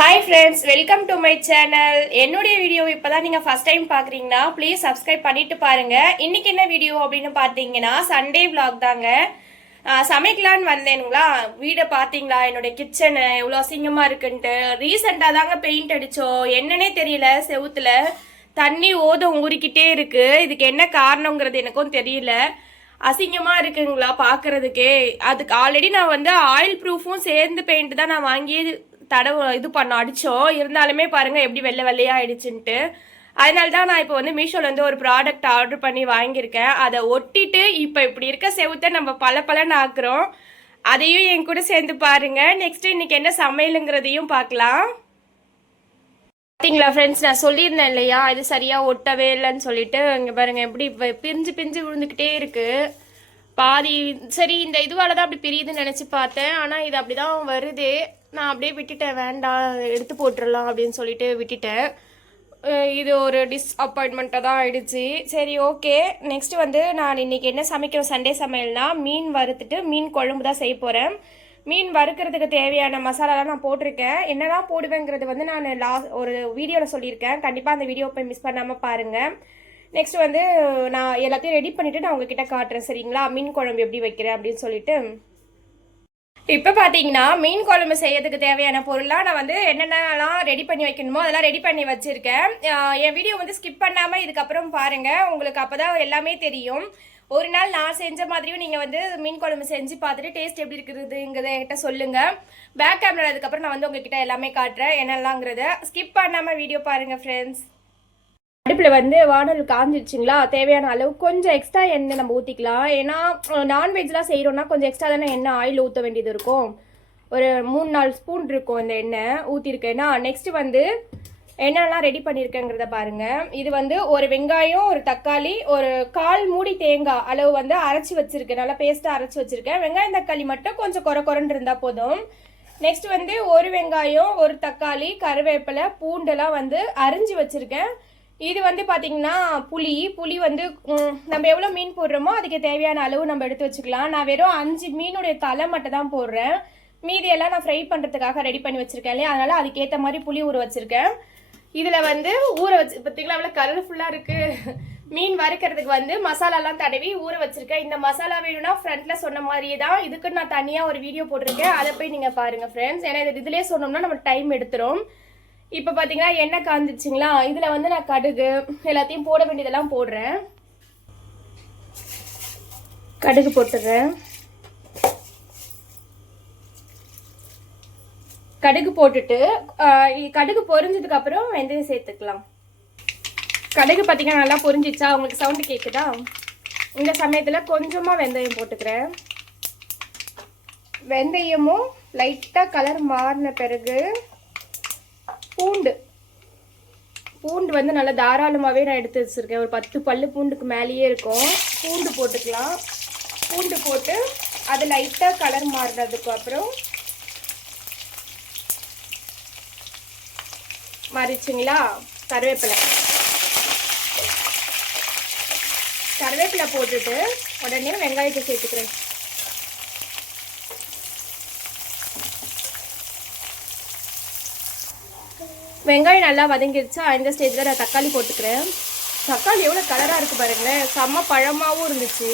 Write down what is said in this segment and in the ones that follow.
Hi friends welcome to my channel என்னுடைய video இப்போ தான் நீங்கள் ஃபஸ்ட் டைம் பார்க்குறீங்கன்னா ப்ளீஸ் சப்ஸ்கிரைப் பண்ணிட்டு பாருங்கள் இன்றைக்கி என்ன வீடியோ அப்படின்னு பார்த்தீங்கன்னா சண்டே விலாக் தாங்க. சமைக்கலான்னு வந்தேனுங்களா? வீடை பார்த்தீங்களா? என்னுடைய கிச்சனு எவ்வளோ அசிங்கமாக இருக்குன்ட்டு. ரீசெண்டாக தாங்க பெயிண்ட் அடித்தோம் என்னன்னே தெரியல செவுத்துல. தண்ணி ஓதம் ஊறிக்கிட்டே இருக்குது இதுக்கு என்ன காரணங்கிறது எனக்கும் தெரியல. அசிங்கமாக இருக்குங்களா பார்க்குறதுக்கே அதுக்கு ஆல்ரெடி நான் வந்து ஆயில் ப்ரூஃபும் சேர்ந்து பெயிண்ட் தான் நான் வாங்கி தடவை இது பண்ண அடித்தோம் இருந்தாலுமே பாருங்க எப்படி வெள்ளை வெள்ளையா ஆயிடுச்சுன்ட்டு. அதனால தான் நான் இப்போ வந்து மீஷோல இருந்து ஒரு ப்ராடக்ட் ஆர்டர் பண்ணி வாங்கியிருக்கேன். அதை ஒட்டிட்டு இப்போ இப்படி இருக்க செவுத்தை நம்ம பல பலன்னு ஆக்குறோம். அதையும் என் கூட சேர்ந்து பாருங்க. நெக்ஸ்ட் இன்னைக்கு என்ன சமையலுங்கிறதையும் பார்க்கலாம். பார்த்தீங்களா ஃப்ரெண்ட்ஸ் நான் சொல்லியிருந்தேன் இல்லையா? இது சரியாக ஒட்டவே இல்லைன்னு சொல்லிட்டு இங்கே பாருங்கள் எப்படி இப்போ பிரிஞ்சு பிரிஞ்சு விழுந்துக்கிட்டே இருக்குது பாதி சரி இந்த இதுவால் தான் அப்படி பிரியுதுன்னு நினச்சி பார்த்தேன். ஆனால் இது அப்படி தான் வருது. நான் அப்படியே விட்டுட்டேன் வேண்டாம் எடுத்து போட்டுடலாம் அப்படின்னு சொல்லிட்டு விட்டுட்டேன். இது ஒரு டிஸ்அப்பாயின்மெண்ட்டாக தான் ஆயிடுச்சு. சரி ஓகே நெக்ஸ்ட் வந்து நான் இன்னைக்கு என்ன சமைக்கிறோம்? சண்டே சமையல்னா மீன் வறுத்துட்டு மீன் குழம்பு தான் செய்ய போகிறேன் மீன் வறுக்கிறதுக்கு தேவையான மசாலாலாம் நான் போட்டிருக்கேன். என்னெல்லாம் போடுவேங்கிறது வந்து நான் லாஸ்ட் ஒரு வீடியோவில் சொல்லியிருக்கேன். கண்டிப்பாக அந்த வீடியோ போய் மிஸ் பண்ணாமல் பாருங்கள் நெக்ஸ்ட் வந்து நான் எல்லாத்தையும் ரெடி பண்ணிவிட்டு நான் உங்ககிட்ட காட்டுறேன் சரிங்களா? மீன் குழம்பு எப்படி வைக்கிறேன் அப்படின்னு சொல்லிட்டு. இப்போ பார்த்தீங்கன்னா மீன் குழம்பு செய்யறதுக்கு தேவையான பொருள்லாம் நான் வந்து என்னென்னலாம் ரெடி பண்ணி வைக்கணுமோ அதெல்லாம் ரெடி பண்ணி வச்சுருக்கேன். என் வீடியோ வந்து ஸ்கிப் பண்ணாமல் இதுக்கப்புறம் பாருங்கள் உங்களுக்கு அப்போ தான் எல்லாமே தெரியும். ஒரு நாள் நான் செஞ்ச மாதிரியும் நீங்கள் வந்து மீன் குழம்பு செஞ்சு பார்த்துட்டு டேஸ்ட் எப்படி இருக்குதுங்கிறத என்கிட்ட சொல்லுங்கள் பேக் கேமரா அதுக்கப்புறம் நான் வந்து உங்ககிட்ட எல்லாமே காட்டுறேன். என்னெல்லாங்கிறத ஸ்கிப் பண்ணாமல் வீடியோ பாருங்கள் ஃப்ரெண்ட்ஸ் அடுப்பில் வந்து வானல் காஞ்சிடுச்சுங்களா தேவையான அளவு கொஞ்சம் எக்ஸ்ட்ரா எண்ணெய் நம்ம ஊற்றிக்கலாம் ஏன்னா நான்வெஜ்லாம் செய்கிறோன்னா கொஞ்சம் எக்ஸ்ட்ரா தானே எண்ணெய் ஆயில் ஊற்ற வேண்டியது இருக்கும். ஒரு மூணு நாலு ஸ்பூன் இருக்கும் இந்த எண்ணெய் ஊற்றிருக்கேன்னா நெக்ஸ்ட்டு வந்து என்னெல்லாம் ரெடி பண்ணியிருக்கேங்கிறத பாருங்கள் இது வந்து ஒரு வெங்காயம் ஒரு தக்காளி ஒரு கால் மூடி தேங்காய் அளவு வந்து அரைச்சி வச்சுருக்கேன். நல்லா பேஸ்ட்டாக அரைச்சி வச்சிருக்கேன். வெங்காயம் தக்காளி மட்டும் கொஞ்சம் குறை குறைன்னு இருந்தால் போதும். நெக்ஸ்ட் வந்து ஒரு வெங்காயம் ஒரு தக்காளி கருவேப்பிலை பூண்டெல்லாம் வந்து அரிஞ்சு வச்சுருக்கேன். இது வந்து பார்த்தீங்கன்னா புளி. புளி வந்து நம்ம எவ்வளோ மீன் போடுறோமோ அதுக்கு தேவையான அளவு நம்ம எடுத்து வச்சுக்கலாம். நான் வெறும் அஞ்சு மீனுடைய தலை மட்டும் தான் போடுறேன். மீதியெல்லாம் நான் ஃப்ரை பண்ணுறதுக்காக ரெடி பண்ணி வச்சுருக்கேன் இல்லையா? அதனால் அதுக்கேற்ற மாதிரி புளி ஊற வச்சுருக்கேன். இதில் வந்து ஊற வச்சு பார்த்தீங்களா அவ்வளோ கலர்ஃபுல்லாக இருக்குது மீன் வறுக்கிறதுக்கு வந்து மசாலாலாம் தடவி ஊற வச்சுருக்கேன். இந்த மசாலா வேணும்னா ஃப்ரண்ட்டில் சொன்ன மாதிரியே தான். இதுக்கு நான் தனியாக ஒரு வீடியோ போட்டிருக்கேன். அதை போய் நீங்கள் பாருங்கள் ஃப்ரெண்ட்ஸ் ஏன்னா இது இதிலே சொன்னோம்னா நம்ம டைம் எடுத்துரும். இப்போ பார்த்தீங்கன்னா எண்ணெய் காந்துச்சுங்களா இதில் வந்து நான் கடுகு எல்லாத்தையும் போட வேண்டியதெல்லாம் போடுறேன். கடுகு போட்டுடுறேன் கடுகு போட்டுட்டு கடுகு பொரிஞ்சதுக்கு அப்புறம் வெந்தயம் சேர்த்துக்கலாம். கடுகு பார்த்தீங்கன்னா நல்லா பொரிஞ்சிச்சா? உங்களுக்கு சவுண்டு கேட்குதா இந்த சமயத்தில் கொஞ்சமாக வெந்தயம் போட்டுக்கிறேன். வெந்தயமும் லைட்டாக கலர் மாறின பிறகு பூண்டு. பூண்டு வந்து நல்லா தாராளமாகவே நான் எடுத்து வச்சுருக்கேன். ஒரு பத்து பல்லு பூண்டுக்கு மேலேயே இருக்கும். பூண்டு போட்டுக்கலாம். பூண்டு போட்டு அது லைட்டாக கலர் மாறினதுக்கு அப்புறம் மாறிச்சுங்களா? கருவேப்பிலை. கருவேப்பிலை போட்டுட்டு உடனே வெங்காயத்தை சேர்த்துக்கிறேன். வெங்காயம் நல்லா வதங்கிடுச்சா இந்த ஸ்டேஜில் நான் தக்காளி போட்டுக்கிறேன். தக்காளி எவ்வளோ கலராக இருக்குது பாருங்களேன். செம்ம பழமாகவும் இருந்துச்சு.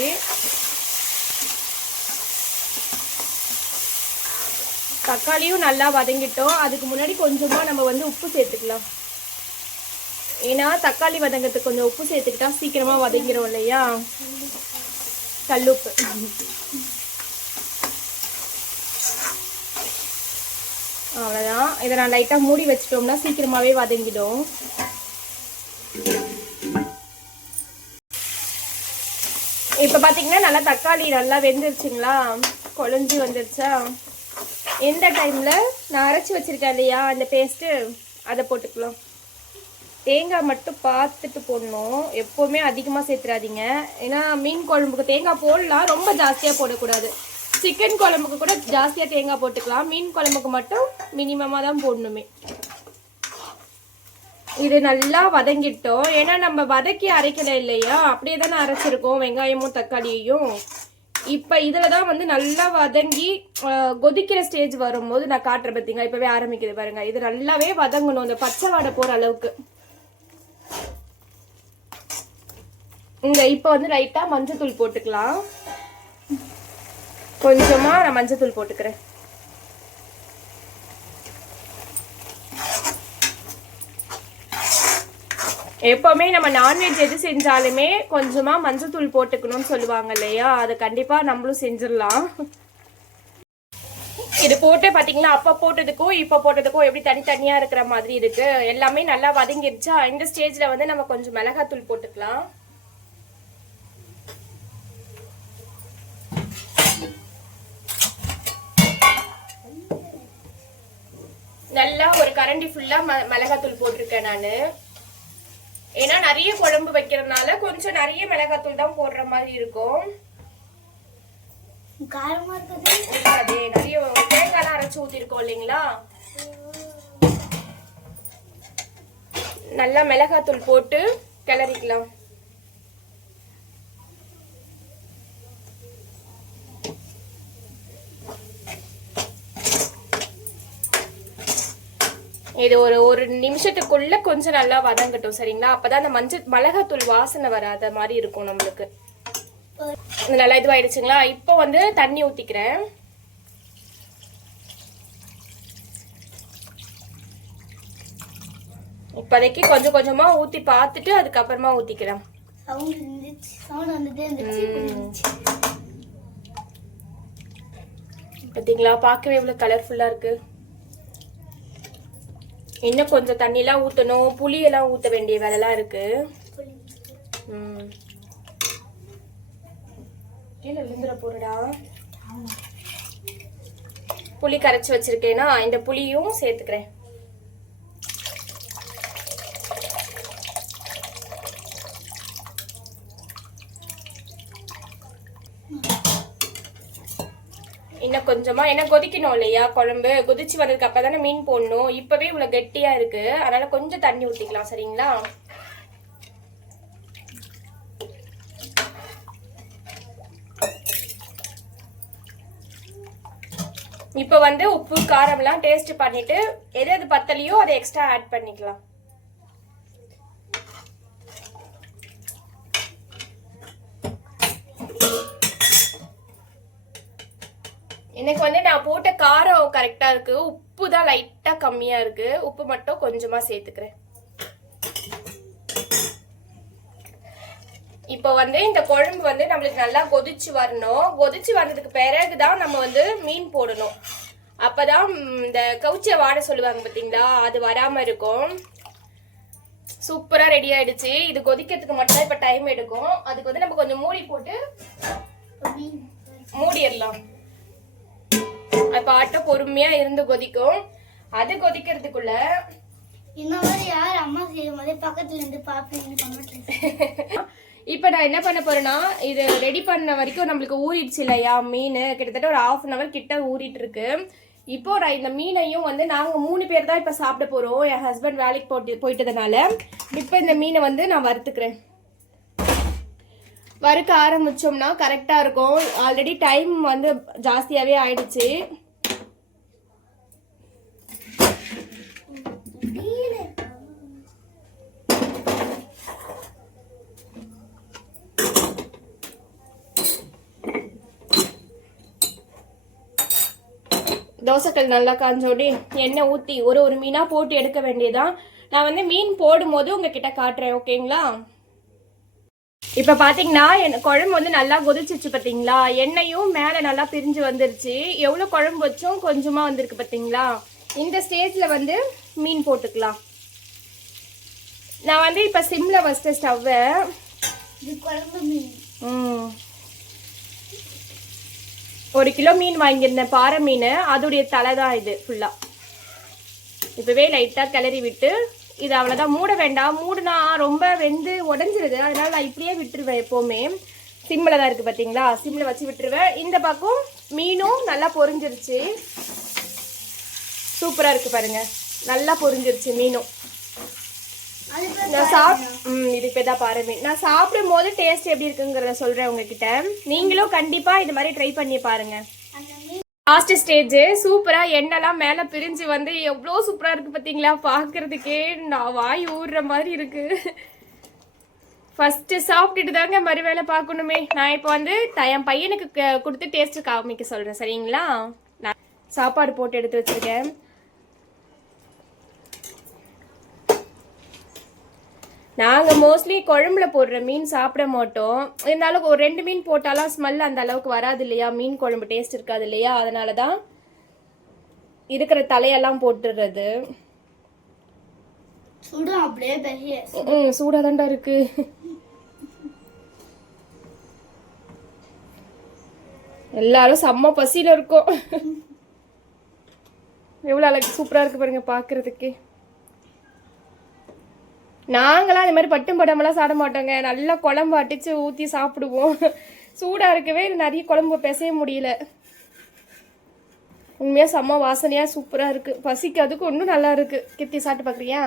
தக்காளியும் நல்லா வதங்கிட்டோம். அதுக்கு முன்னாடி கொஞ்சமாக நம்ம வந்து உப்பு சேர்த்துக்கலாம். ஏன்னா தக்காளி வதங்கிறதுக்கு கொஞ்சம் உப்பு சேர்த்துக்கிட்டா சீக்கிரமாக வதங்கிடும் இல்லையா? கல்லுப்பு அவ்வளோதான் இதை நான் லைட்டாக மூடி வச்சிட்டோம்னா சீக்கிரமாகவே வதங்கிடும். இப்போ பார்த்தீங்கன்னா நல்லா தக்காளி நல்லா வெந்துருச்சுங்களா? குழஞ்சி வந்துருச்சா? எந்த டைமில் நான் அரைச்சி வச்சிருக்கேன் இல்லையா அந்த பேஸ்ட்டு அதை போட்டுக்கலாம். தேங்காய் மட்டும் பார்த்துட்டு போடணும். எப்போவுமே அதிகமாக சேர்த்துறாதீங்க. ஏன்னா மீன் குழம்புக்கு தேங்காய் போடலாம் ரொம்ப ஜாஸ்தியாக போடக்கூடாது. சிக்கன் குழம்புக்கு கூட ஜாஸ்தியாக தேங்காய் போட்டுக்கலாம். மீன் குழம்புக்கு மட்டும் மினிமமாக தான் போடணுமே. இது நல்லா வதங்கிட்டோம். ஏன்னா நம்ம வதக்கி அரைக்கல இல்லையா? அப்படியே தானே அரைச்சிருக்கோம். வெங்காயமும் தக்காளியையும். இப்போ இதில் தான் வந்து நல்லா வதங்கி கொதிக்கிற ஸ்டேஜ் வரும்போது நான் காட்டுறேன் பார்த்தீங்க இப்போவே ஆரம்பிக்குது பாருங்க. இது நல்லாவே வதங்கணும். இந்த பச்சை வாடை போகிற அளவுக்கு. இந்த இப்போ வந்து லைட்டாக மஞ்சத்தூள் போட்டுக்கலாம். கொஞ்சமாக நான் மஞ்சத்தூள் போட்டுக்கிறேன். எப்பவுமே நம்ம நான்வெஜ் எது செஞ்சாலுமே கொஞ்சமா மஞ்சத்தூள் போட்டுக்கணும்னு சொல்லுவாங்க இல்லையா? அதை கண்டிப்பா நம்மளும் செஞ்சிடலாம். இது போட்டு பார்த்தீங்கன்னா அப்ப போட்டதுக்கும் இப்ப போட்டதுக்கும் எப்படி தனித்தனியா இருக்கிற மாதிரி இருக்கு. எல்லாமே நல்லா வதங்கிருச்சா? இந்த ஸ்டேஜ்ல வந்து நம்ம கொஞ்சம் மிளகாத்தூள் போட்டுக்கலாம். கரண்டி ஃபுல்லா மிளகாத்தூள் போட்டிருக்கேன் நான். ஏன்னா நிறைய குழம்பு வைக்கிறதுனால கொஞ்சம் நிறைய மிளகாத்தூள் தான் போடுற மாதிரி இருக்கும். இருக்குது? நிறைய தேங்காய்லாம் அரைச்சு ஊத்திருக்கோம் இல்லைங்களா? நல்லா மிளகாத்தூள் போட்டு கிளறிக்கலாம். இது ஒரு ஒரு நிமிஷத்துக்குள்ள கொஞ்சம் நல்லா வதங்கட்டும் சரிங்களா? அப்பதான் அந்த மஞ்சள் மிளகாத்தூள் வாசனை வராத மாதிரி இருக்கும் நம்மளுக்கு. நல்லா இதுவாயிடுச்சுங்களா? இப்போ வந்து தண்ணி ஊத்திக்கிறேன். இப்போதைக்கு கொஞ்சம் கொஞ்சமா ஊத்தி பார்த்துட்டு அதுக்கப்புறமா புரிஞ்சுச்சு. பார்த்தீங்களா பார்க்கவே இவ்வளோ கலர்ஃபுல்லாக இருக்கு. இன்னும் கொஞ்சம் தண்ணிலாம் ஊற்றணும் புளியெல்லாம் ஊற்ற வேண்டிய வேலைலாம் இருக்கு. கீழே விழுந்துட போறடா? புளி கரைச்சி வச்சிருக்கேனா இந்த புளியும் சேர்த்துக்கிறேன். இன்னும் கொஞ்சமா ஏன்னா கொதிக்கணும் இல்லையா குழம்பு? கொதிச்சு வந்ததுக்கு அப்புறம் தானே மீன் போடணும். இப்பவே இவ்வளவு கெட்டியா இருக்கு. அதனால கொஞ்சம் தண்ணி ஊத்திக்கலாம் சரிங்களா? இப்போ வந்து உப்பு காரம்லாம் டேஸ்ட் பண்ணிட்டு எது எது பத்தலையோ அதை எக்ஸ்ட்ரா ஆட் பண்ணிக்கலாம் எனக்கு வந்து நான் போட்ட கரெக்டாக கரெக்டா இருக்கு. உப்பு தான் லைட்டா கம்மியா இருக்கு. உப்பு மட்டும் கொஞ்சமா சேர்த்துக்கிறேன். இப்போ வந்து இந்த குழம்பு வந்து நம்மளுக்கு நல்லா கொதிச்சு வரணும். கொதிச்சு வந்ததுக்கு பிறகுதான் நம்ம வந்து மீன் போடணும். அப்பதான் இந்த கவுச்சிய வாட சொல்லுவாங்க பாத்தீங்களா அது வராம இருக்கும். சூப்பரா ரெடி ஆயிடுச்சு. இது கொதிக்கிறதுக்கு மட்டும் இப்போ இப்ப டைம் எடுக்கும். அதுக்கு வந்து நம்ம கொஞ்சம் மூடி போட்டு மீன். மூடிடலாம். பாட்ட பொறுமையா இருந்து கொதிக்கும். அது கொதிக்கிறதுக்குள்ள இந்த மாதிரி யார் அம்மா செய்யும் போதே பக்கத்துல இருந்து பாப்பேன் இப்போ நான் என்ன பண்ண போறேன்னா இது ரெடி பண்ண வரைக்கும் நம்மளுக்கு ஊறிடுச்சு இல்லையா? மீன். கிட்டத்தட்ட ஒரு ஹாஃப் அன் அவர் கிட்ட ஊறிட்டு இருக்கு இப்போ நான் இந்த மீனையும் வந்து நாங்கள் மூணு பேர் தான் இப்போ சாப்பிட போகிறோம் என் ஹஸ்பண்ட் வேலைக்கு போட்டு போயிட்டதுனால. இப்போ இந்த மீனை வந்து நான் வறுத்துக்கிறேன். வறுக்க ஆரம்பிச்சோம்னா கரெக்டாக இருக்கும். ஆல்ரெடி டைம் வந்து ஜாஸ்தியாகவே ஆயிடுச்சு. தோசைக்கல் நல்லா காஞ்சோடி எண்ணெய் ஊற்றி ஒரு ஒரு மீனாக போட்டு எடுக்க வேண்டியதான் நான் வந்து மீன் போடும்போது உங்ககிட்ட காட்டுறேன் ஓகேங்களா? இப்போ பார்த்தீங்கன்னா என் குழம்பு வந்து நல்லா கொதிச்சிச்சு பார்த்தீங்களா எண்ணெயும் மேலே நல்லா பிரிஞ்சு வந்துருச்சு. எவ்வளோ குழம்பு வச்சோம் கொஞ்சமாக வந்திருக்கு பார்த்தீங்களா இந்த ஸ்டேஜில் வந்து மீன் போட்டுக்கலாம். நான் வந்து இப்போ சிம்மில் வச்சிட்ட ஸ்டவ்வை குழம்பு மீன். ம். ஒரு கிலோ மீன் வாங்கியிருந்தேன் பாறை மீன். அதோடைய தலை தான் இது ஃபுல்லாக இப்போவே லைட்டாக கிளறி விட்டு இது அவ்வளோதான் மூட வேண்டாம். மூடுனா ரொம்ப வெந்து உடஞ்சிருது. அதனால நான் இப்படியே விட்டுருவேன் எப்போவுமே. சிம்மில் தான் இருக்குது பார்த்தீங்களா? சிம்மில் வச்சு விட்டுருவேன். இந்த பக்கம் மீனும் நல்லா பொரிஞ்சிருச்சு. சூப்பராக இருக்குது பாருங்க. நல்லா பொரிஞ்சிருச்சு மீனும். நான் சாப் ம் இது இப்போ தான் பாரு மீன் நான் சாப்பிடும் போது டேஸ்ட் எப்படி இருக்குங்கிறத சொல்கிறேன் உங்ககிட்ட. நீங்களும் கண்டிப்பாக இது மாதிரி ட்ரை பண்ணி பாருங்க. லாஸ்ட் ஸ்டேஜ் சூப்பரா எண்ணெய்லாம் மேல பிரிஞ்சு வந்து எவ்வளோ சூப்பரா இருக்கு பாத்தீங்களா? பாக்குறதுக்கே நான் வாய் ஊறுற மாதிரி இருக்கு. ஃபர்ஸ்ட் சாப்பிட்டுட்டு தாங்க மறு வேலை பார்க்கணுமே. நான் இப்போ வந்து என் பையனுக்கு க- கொடுத்து டேஸ்ட் காமிக்க சொல்றேன். சரிங்களா? நான் சாப்பாடு போட்டு எடுத்து வச்சிருக்கேன். நாங்கள் மோஸ்ட்லி குழம்புல போடுற மீன் சாப்பிட மாட்டோம். இருந்தாலும் ஒரு ரெண்டு மீன் போட்டாலும் ஸ்மெல் அந்த அளவுக்கு வராது இல்லையா? மீன் குழம்பு டேஸ்ட் இருக்காது இல்லையா? அதனால தான் இருக்கிற தலையெல்லாம் போட்டுடுறது சுடும் அப்படியே பெரிய சூடாக இருக்கு. எல்லாரும் செம்ம பசியில் இருக்கோம். எவ்வளோ அழகு சூப்பராக இருக்கு பாருங்க பார்க்கறதுக்கு நாங்களாம் இந்த மாதிரி பட்டும் படமெல்லாம் சாப்பிட மாட்டோங்க. நல்லா குழம்பு அடிச்சு ஊற்றி சாப்பிடுவோம். சூடாக இருக்கவே நிறைய குழம்பு பிசைய முடியல. உண்மையாக செம்ம வாசனையாக சூப்பராக இருக்குது பசிக்கு அதுக்கு இன்னும் நல்லா இருக்கு. கித்தி சாப்பிட்டு பார்க்குறியா?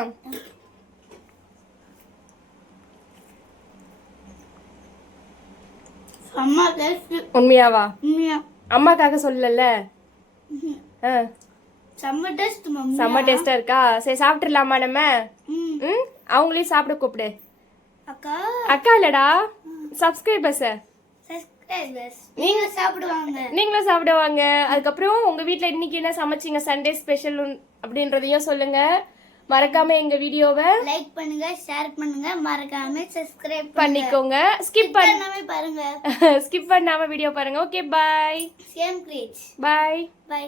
உண்மையாவா? உண்மையா. அம்மாக்காக சொல்லல? செம்ம டேஸ்ட் மம்மி. செம்ம டேஸ்டா இருக்கா? சரி சாப்பிட்டுலாமா நம்ம? ம்? அவங்களையும் சாப்பிட கூப்பிடு. அக்கா. அக்கா இல்லடா. சப்ஸ்கிரைபர்ஸ் நீங்க சாப்பிடுவாங்க. நீங்களும் சாப்பிடுவாங்க. அதுக்கப்புறம் உங்க வீட்ல இன்னைக்கு என்ன சமைச்சீங்க? சண்டே ஸ்பெஷல் அப்படின்றதையும் சொல்லுங்க. மறக்காம எங்க வீடியோவை லைக் பண்ணுங்க ஷேர் பண்ணுங்க. மறக்காம சப்ஸ்கிரைப் பண்ணிக்கோங்க. ஸ்கிப் பண்ண பண்ணாம பாருங்க. ஸ்கிப் பண்ணாம வீடியோ பாருங்க. ஓகே பாய் சேம் கிரீச் பாய் பை